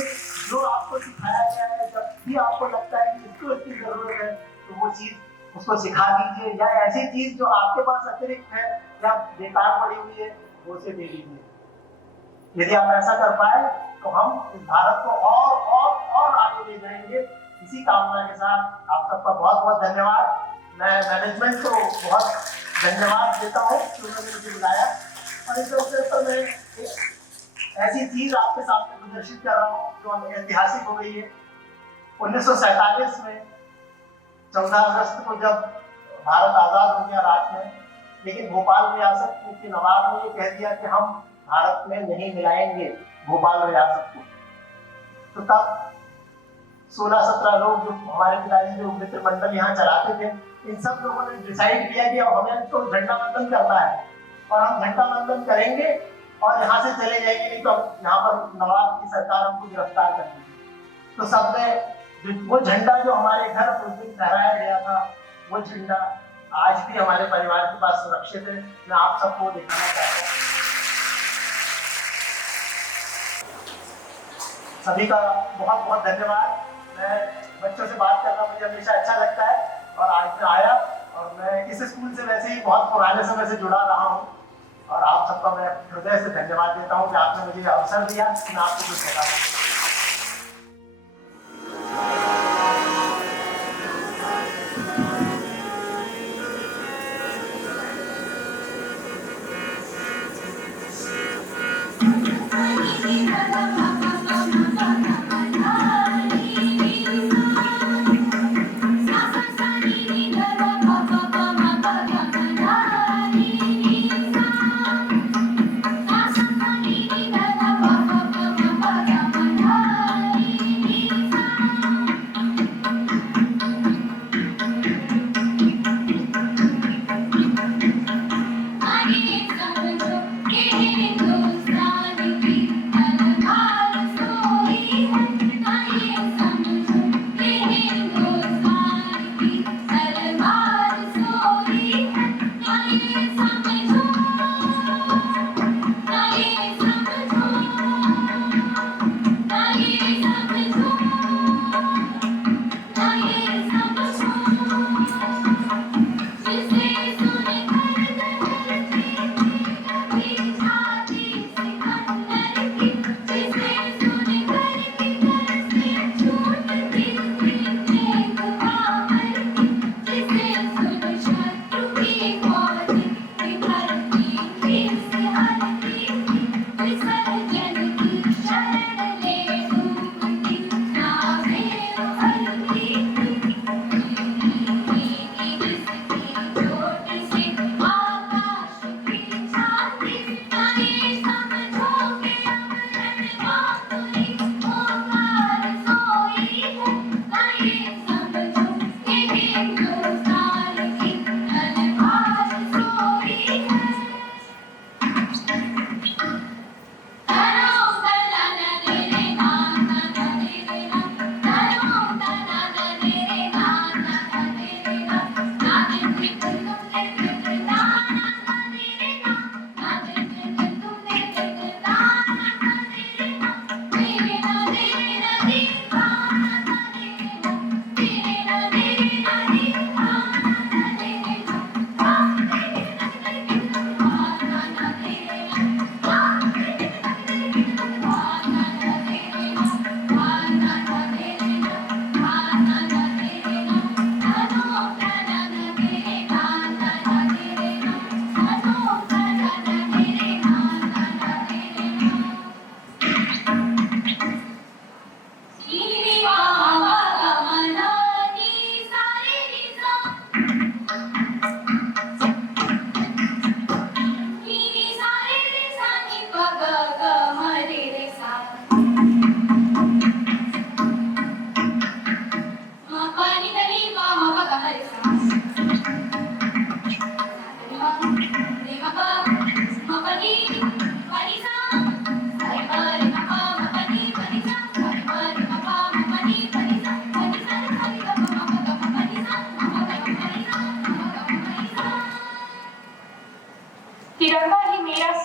जो आपको सिखाया गया है, जब भी आपको लगता है कि इसको इसकी जरूरत है तो वो चीज उसको सिखा दीजिए, या ऐसी चीज जो आपके पास अतिरिक्त है या बेकार पड़ी हुई है वो उसे दे दीजिए। यदि आप ऐसा कर पाए तो हम इस भारत को और आगे ले जाएंगे। इसी कामना के साथ आप सबका बहुत बहुत धन्यवाद। मैं मैनेजमेंट को बहुत धन्यवाद देता हूँ कि उन्होंने मुझे बुलाया और इस अवसर पर मैं एक ऐसी चीज आपके सामने प्रदर्शित कर रहा हूँ जो ऐतिहासिक हो गई है। 1947 में 14 अगस्त को जब भारत आजाद हो गया रात में, लेकिन भोपाल रियासत के नवाब ने ये कह दिया कि हम भारत में नहीं मिलाएंगे भोपाल रियासत को। तो तब 16-17 लोग जो हमारे पिताजी जो मित्र मंडल यहाँ चलाते थे, इन सब लोगों ने डिसाइड किया कि अब हमें तो झंडा वंदन करना है और हम झंडा वंदन करेंगे और यहाँ से चले जाएंगे, नहीं तो यहाँ पर नवाब की सरकार हमको गिरफ्तार कर देगी। तो सबने वो झंडा जो हमारे घर उस दिन फहराया गया था, वो झंडा आज भी हमारे परिवार के पास सुरक्षित है। मैं आप सबको दिखाना चाहता हूँ। सभी का बहुत बहुत धन्यवाद। मैं बच्चों से बात करना मुझे हमेशा अच्छा लगता है और आज मैं आया और मैं इस स्कूल से वैसे ही बहुत पुराने समय से जुड़ा रहा हूँ और आप सबका मैं हृदय से धन्यवाद देता हूँ कि आपने मुझे अवसर दिया कि मैं आपको कुछ बताऊँ।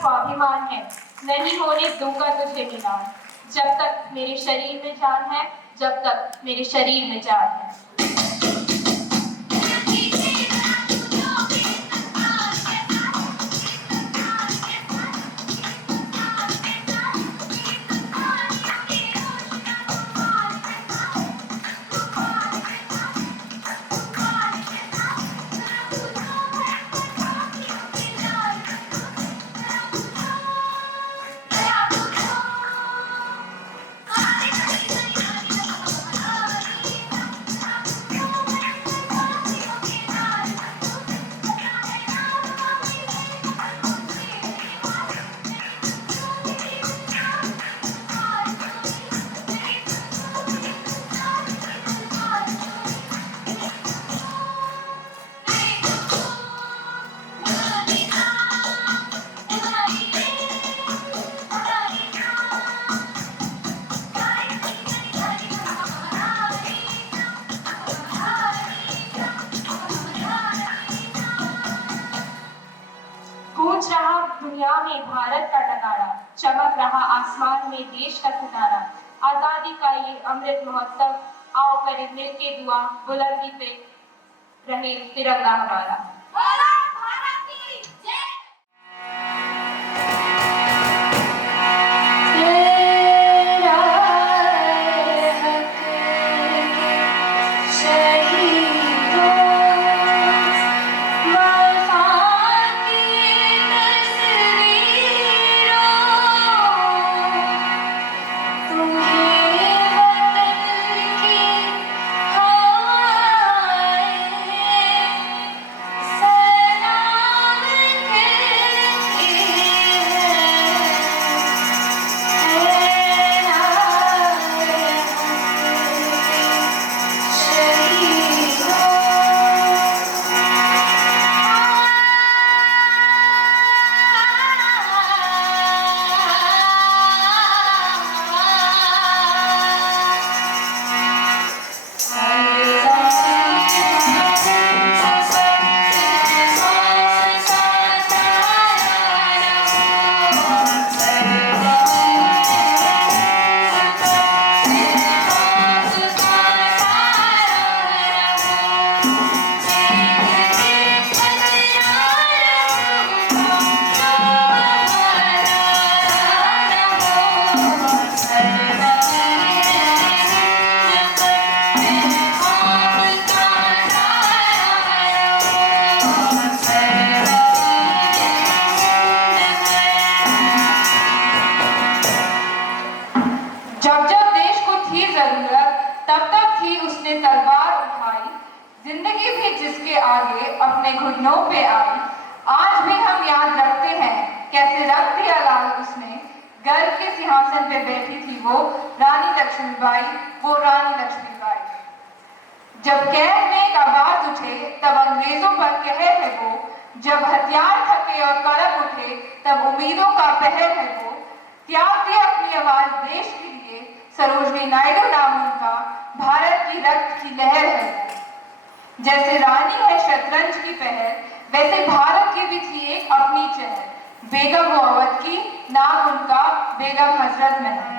स्वाभिमान है, नहीं होने दूंगा तुझे नीलाम। जब तक मेरे शरीर में जान है, जब तक मेरे शरीर में जान है। गूंज रहा दुनिया में भारत का नगाड़ा, चमक रहा आसमान में देश का सितारा। आजादी का ये अमृत महोत्सव, आओ करें मिलके दुआ, बुलंदी पे रहे तिरंगा हमारा। जिंदगी भी जिसके आगे अपने घुटनों पे आई, आज भी हम याद रखते हैं कैसे रख दिया लाल उसने। गर्व के सिंहासन पे बैठी थी वो रानी लक्ष्मीबाई, वो रानी लक्ष्मीबाई। जब कैद में एक आवाज उठे तब अंग्रेजों पर कहर है वो, जब हथियार थके और कलम उठे तब उम्मीदों का पहर है वो। त्याग दिया अपनी आवाज देश के लिए, सरोजनी नायडू नाम उनका, भारत की रक्त की लहर है वो। जैसे रानी है शतरंज की पहल, वैसे भारत की भी थी एक अपनी चहल। बेगम वो अवध की, नाम उनका बेगम हजरत महल।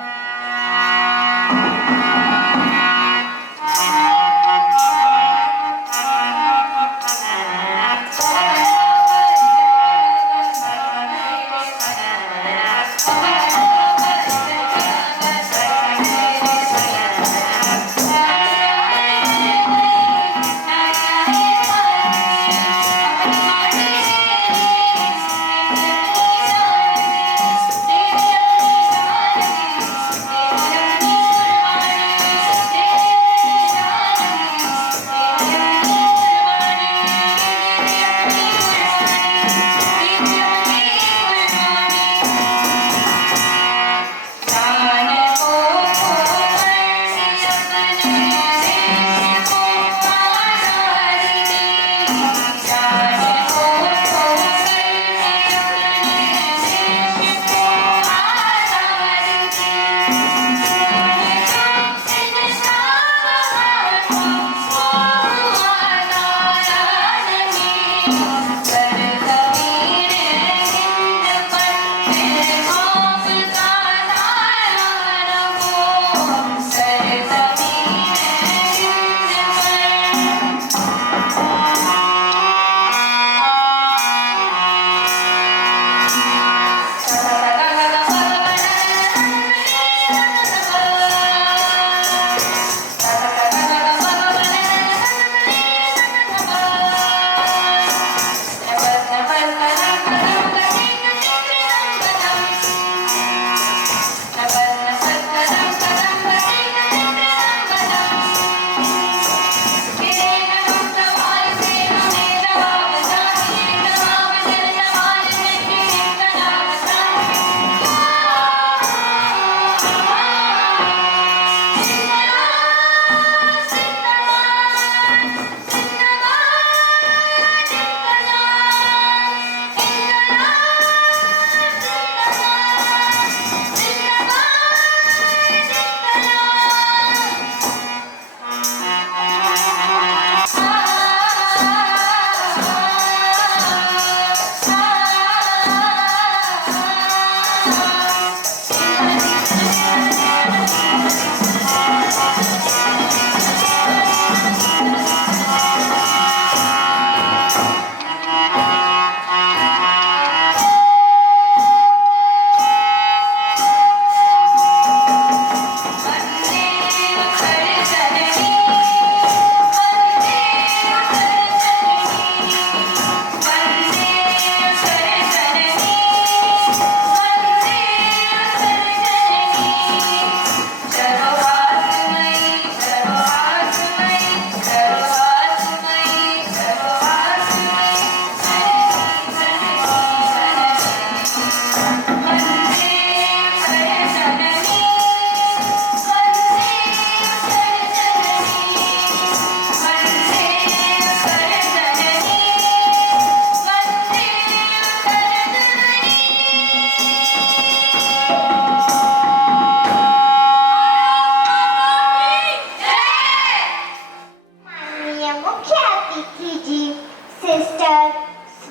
आचार्य,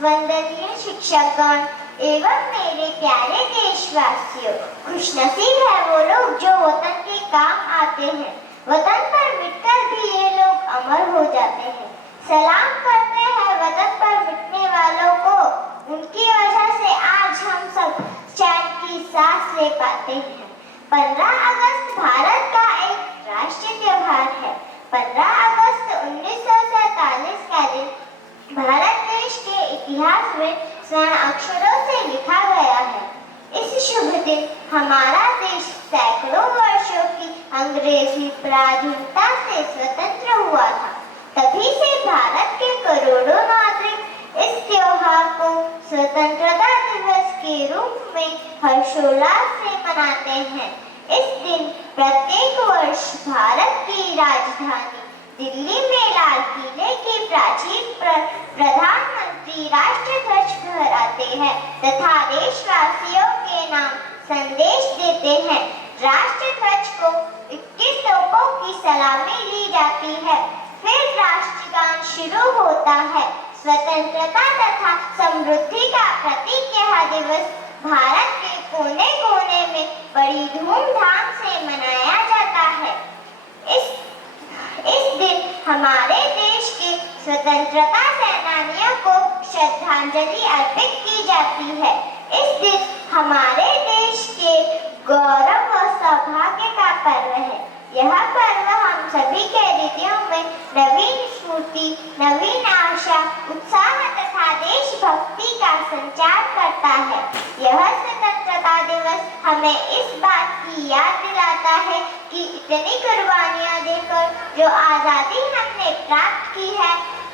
वंदनीय शिक्षकगण एवं मेरे प्यारे देशवासियों, खुशनसीब है वो लोग जो वतन के काम आते हैं। वतन पर मिटकर भी ये लोग अमर हो जाते हैं। सलाम करते हैं वतन पर मिटने वालों को, उनकी वजह से आज हम सब चैन की सांस ले पाते हैं। 15 अगस्त भारत का एक राष्ट्रीय त्योहार है। 15 अगस्त 1947 का दिन भारत देश के इतिहास में स्वर्ण अक्षरों से लिखा गया है। इस शुभ दिन हमारा देश सैकड़ों वर्षों की अंग्रेजी पराधीनता से स्वतंत्र हुआ था। तभी से भारत के करोड़ों नागरिक इस त्योहार को स्वतंत्रता दिवस के रूप में हर्षोल्लास से मनाते हैं। इस दिन प्रत्येक वर्ष भारत की राजधानी दिल्ली में लाल किले के प्राचीन प्रधानमंत्री राष्ट्रध्वज फहराते हैं तथा देशवासियों के नाम संदेश देते हैं। राष्ट्रध्वज को 21 तोपों की सलामी दी जाती है। फिर राष्ट्रगान शुरू होता है। स्वतंत्रता तथा समृद्धि का प्रतीक यह दिवस भारत के कोने कोने में बड़ी धूमधाम से मनाया जाता है। इस दिन हमारे देश के स्वतंत्रता सेनानियों को श्रद्धांजलि अर्पित की जाती है। इस दिन हमारे देश के गौरव और सौभाग्य का पर्व है। यह पर्व हम सभी के हृदयों में नवीन स्फूर्ति, नवीन आशा, उत्साह तथा देशभक्ति का संचार करता है। यह स्वतंत्रता दिवस हमें इस बात की याद दिलाता है कि इतनी कुर्बानियां देकर जो आज़ादी हमने प्राप्त की है,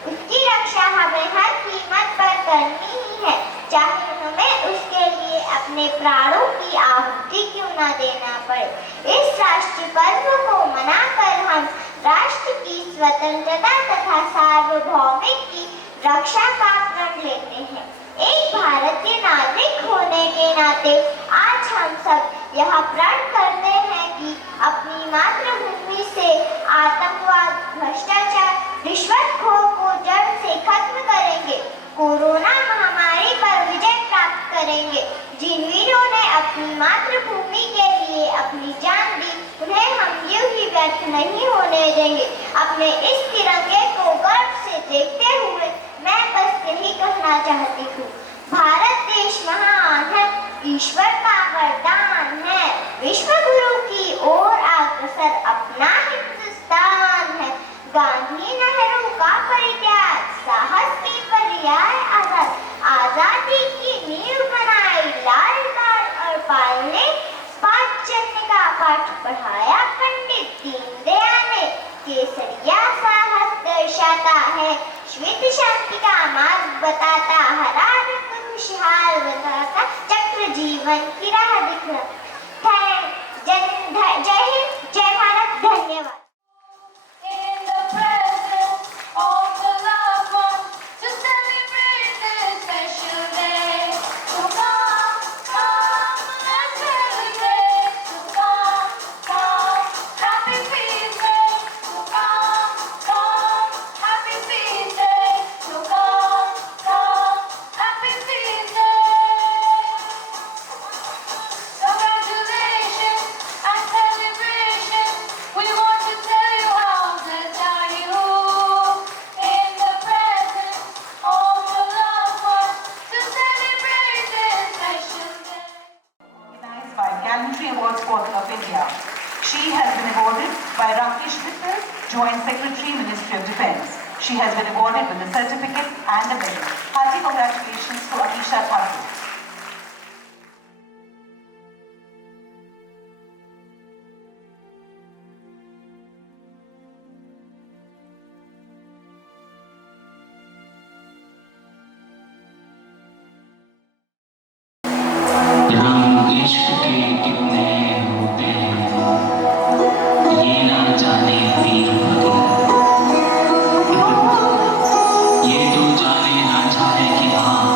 उसकी रक्षा हमें हर कीमत पर करनी ही है, चाहे हमें उसके लिए अपने प्राणों की आहुति क्यों न देना पड़े। इस राष्ट्रीय पर्व को मनाकर हम राष्ट्र की स्वतंत्रता तथा सार्वभौमिक की रक्षा का प्रण लेते हैं। एक भारतीय नागरिक होने के नाते आज हम सब यह प्रण करते हैं कि अपनी मातृभूमि से आतंकवाद, भ्रष्टाचार, रिश्वतखोर को जड़ से खत्म करेंगे। कोरोना महामारी पर विजय प्राप्त करेंगे। जिन वीरों ने अपनी मातृभूमि के लिए अपनी जान दी, उन्हें हम यूं ही व्यर्थ नहीं होने देंगे। अपने इस तिरंगे को गर्व से देखते हुए मैं बस यही कहना चाहती हूँ, भारत देश महान है, ईश्वर का वरदान है। विश्व गुरु की ओर अग्रसर अपना हिंदुस्तान है। गांधी नेहरू का परित्याग, साहस की पर्याय आजाद, आजादी की नींव बनाई लाल और पाल ने, पांचजन्य का पाठ पढ़ाया पंडित दीनदयाल ने। केसरिया साहस दर्शाता है, श्वेत शांति का मार्ग बताता, हरा रंग खुशहाल बताता, चक्र जीवन की राह दिखलाता। जय हिंद, जय भारत, धन्यवाद। In the presence of the loved ones to celebrate this special day. So come, let's celebrate. So come, happy Peace Day. So come, happy Peace Day. So come, happy Peace Day. Congratulations and celebrations. We want to tell you how blessed are you in the presence of your loved ones to celebrate this special day. Recognized by Gallantry Awards of India. She has been awarded by Rakesh Mittal, Joint Secretary, Ministry of Defence. She has been awarded with a certificate and a medal. Hearty congratulations to Atisha Thakur. रंग इश्क के कितने होते हैं, ये ना जाने पीर फकीर, ये तो जाने ना जाने कि हाँ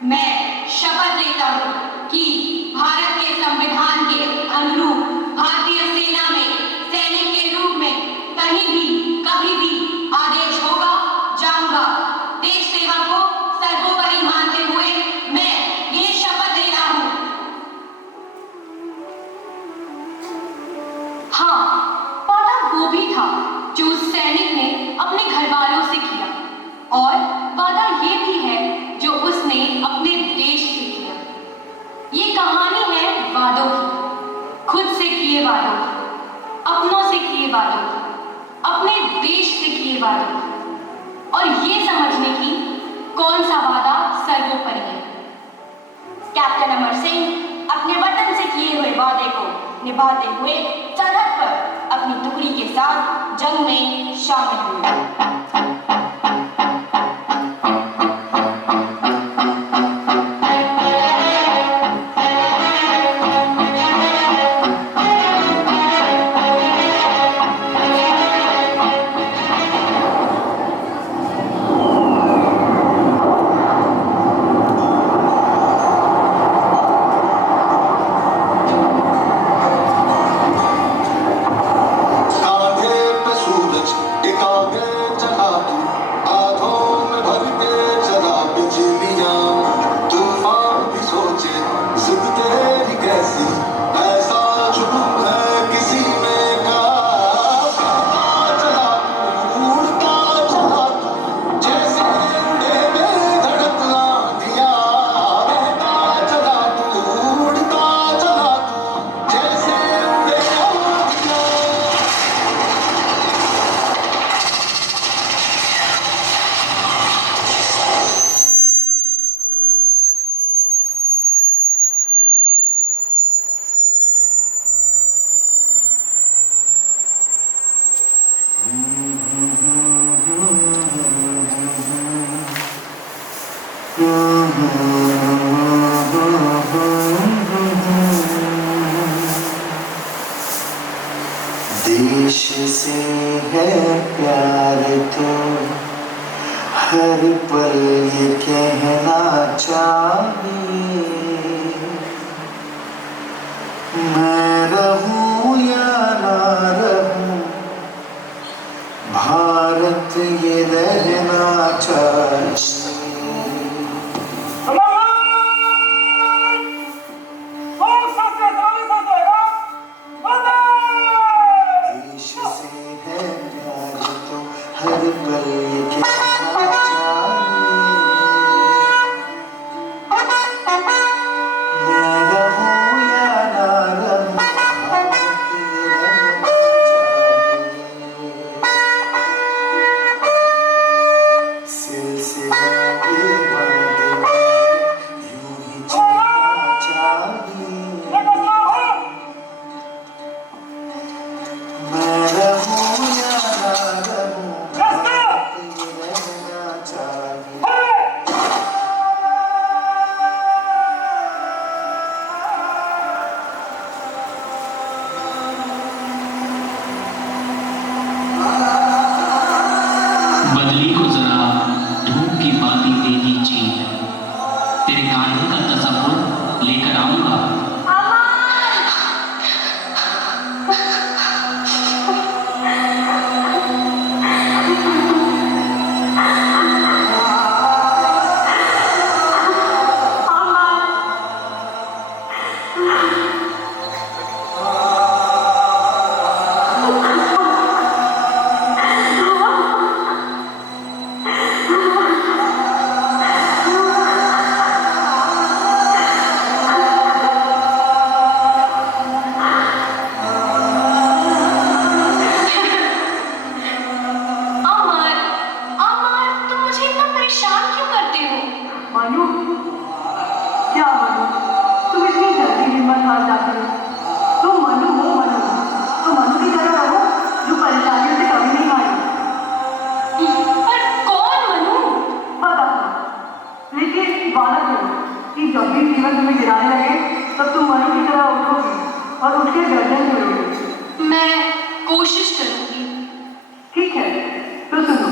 मैं शपथ लेता हूँ कि भारत के संविधान के अनुरूप भारतीय सेना में सैनिक के रूप में कहीं भी कभी भी आदेश होगा जाऊंगा। देश सेवा को सर्वोपरि मानते हुए मैं ये शपथ ले रहा हूँ। हाँ, वादा वो भी था जो उस सैनिक ने अपने घर वालों से किया, और वादा ये भी है जो उसने अपने देश से किया। ये कहानी है वादों की, खुद से किए वादों की, अपनों से किए वादों की, अपने देश से किए वादों की, और ये समझने की कौन सा वादा सर्वोपरि है। कैप्टन अमर सिंह अपने वतन से किए हुए वादे को निभाते हुए सरहद पर अपनी टुकड़ी के साथ जंग में शामिल हुए। देश से है प्यार तो हर पल ये कहना चाहिए, मैं रहूं या ना रहूं भारत ये रहना चाहिए। हर पल ये कहना चाहिए, मैं रहूं या ना रहूं भारत ये रहना चाहिए। सिलसिला ये वादे यूं ही चलना चाहिए, मैं रहूं या ना रहूं बदली को जरा धूप की बाती दे दीजिए, तेरे कान्हे का तस्वुर लेकर आऊंगा। मैं कोशिश करूंगी। ठीक है, तो सुनो।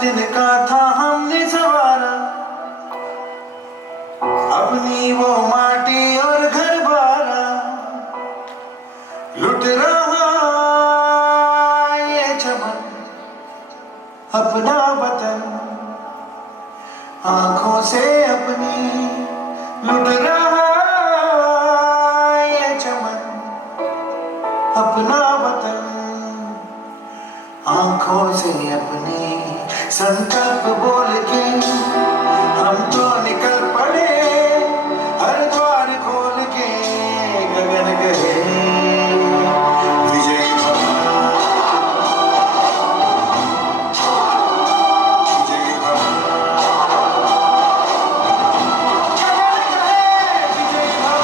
तिनका था हमने सवारा, अपनी वो माटी और घर बारा, लुट रहा ये चमन अपना वतन, आंखों से अपनी लुट रहा ये चमन अपना वतन, आंखों से अपनी संकल्प बोल के हम तो निकल पड़े, हर द्वार खोल के गगन कहे विजय भव, विजय भव, गगन कहे विजय भव।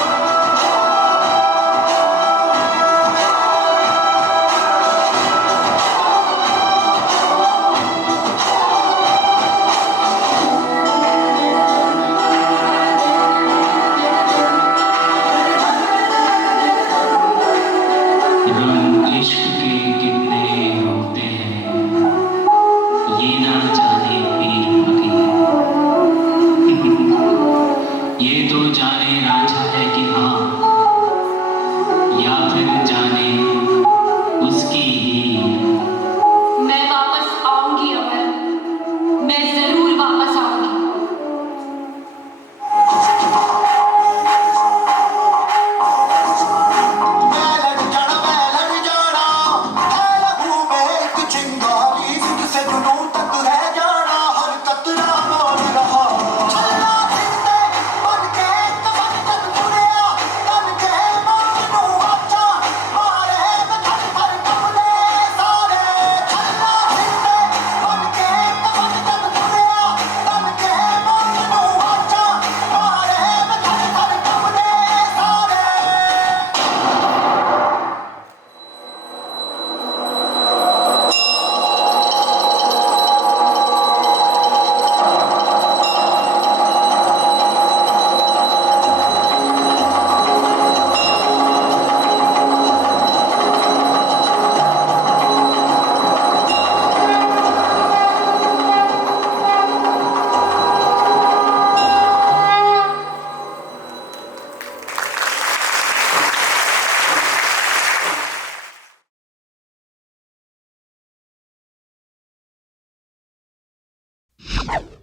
है।